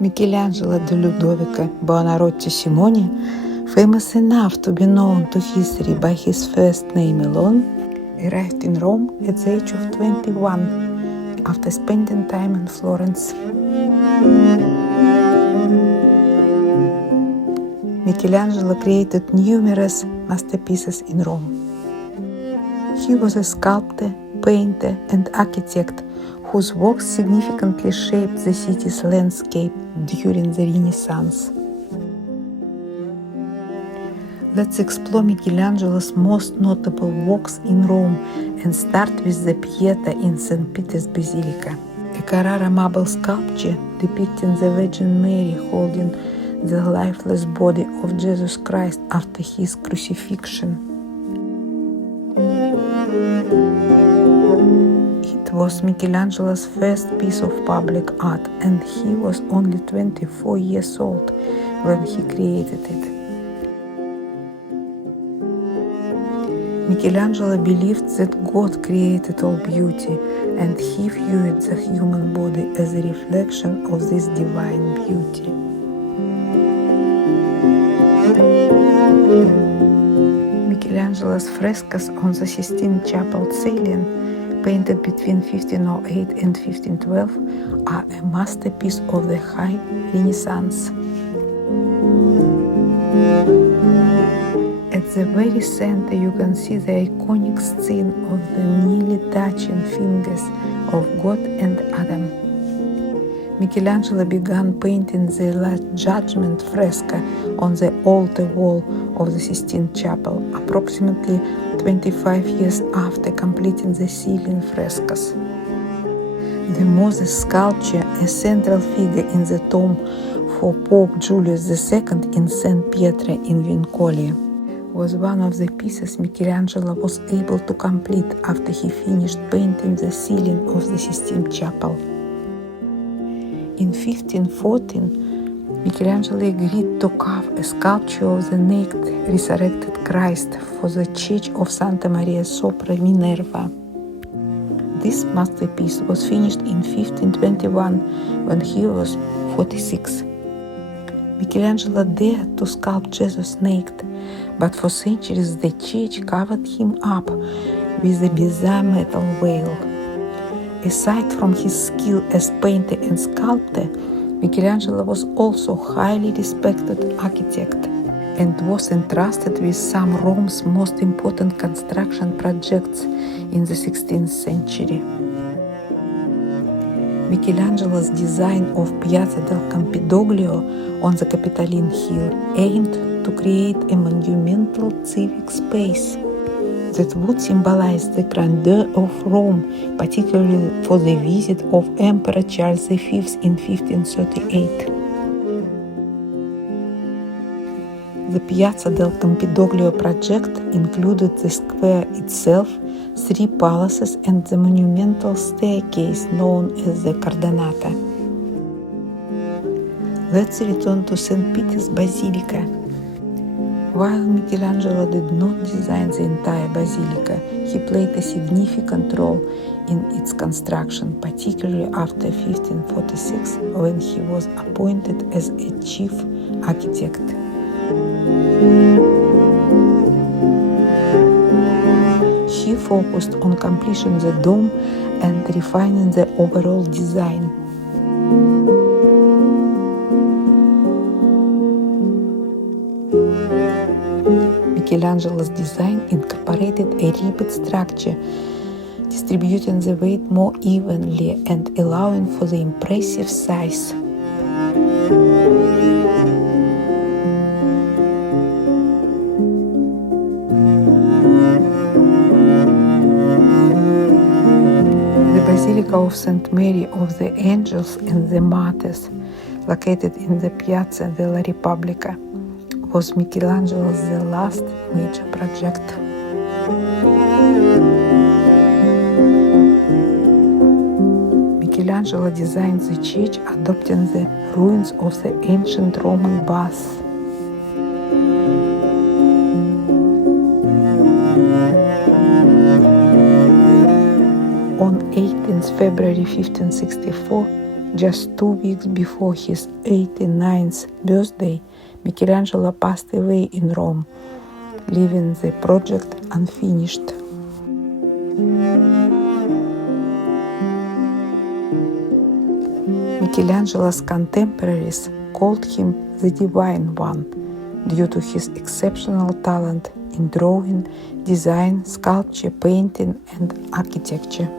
Michelangelo de Ludovico Buonarroti Simoni, famous enough to be known to history by his first name alone, arrived in Rome at the age of 21 after spending time in Florence. Michelangelo created numerous masterpieces in Rome. He was a sculptor, painter, and architect whose works significantly shaped the city's landscape during the Renaissance. Let's explore Michelangelo's most notable works in Rome and start with the Pieta in St. Peter's Basilica, a Carrara marble sculpture depicting the Virgin Mary holding the lifeless body of Jesus Christ after his crucifixion. It was Michelangelo's first piece of public art, and he was only 24 years old when he created it. Michelangelo believed that God created all beauty, and he viewed the human body as a reflection of this divine beauty. Michelangelo's frescoes on the Sistine Chapel ceiling, painted between 1508 and 1512, are a masterpiece of the High Renaissance. At the very center you can see the iconic scene of the nearly touching fingers of God and Adam. Michelangelo began painting the Last Judgment fresco on the altar wall of the Sistine Chapel, approximately 25 years after completing the ceiling frescoes. The Moses sculpture, a central figure in the tomb for Pope Julius II in St. Pietro in Vincoli, was one of the pieces Michelangelo was able to complete after he finished painting the ceiling of the Sistine Chapel. In 1514, Michelangelo agreed to carve a sculpture of the naked, resurrected Christ for the Church of Santa Maria sopra Minerva. This masterpiece was finished in 1521 when he was 46. Michelangelo dared to sculpt Jesus naked, but for centuries the Church covered him up with a bizarre metal veil. Aside from his skill as painter and sculptor, Michelangelo was also a highly respected architect and was entrusted with some of Rome's most important construction projects in the 16th century. Michelangelo's design of Piazza del Campidoglio on the Capitoline Hill aimed to create a monumental civic space that would symbolize the grandeur of Rome, particularly for the visit of Emperor Charles V in 1538. The Piazza del Campidoglio project included the square itself, 3 palaces, and the monumental staircase known as the Cardinata. Let's return to St. Peter's Basilica. While Michelangelo did not design the entire basilica, he played a significant role in its construction, particularly after 1546, when he was appointed as a chief architect. He focused on completing the dome and refining the overall design. Michelangelo's design incorporated a ribbed structure, distributing the weight more evenly and allowing for the impressive size. The Basilica of St. Mary of the Angels and the Martyrs, located in the Piazza della Repubblica, was Michelangelo's last major project. Michelangelo designed the church adopting the ruins of the ancient Roman baths. On 18th February 1564, just 2 weeks before his 89th birthday, Michelangelo passed away in Rome, leaving the project unfinished. Michelangelo's contemporaries called him the Divine One due to his exceptional talent in drawing, design, sculpture, painting, and architecture.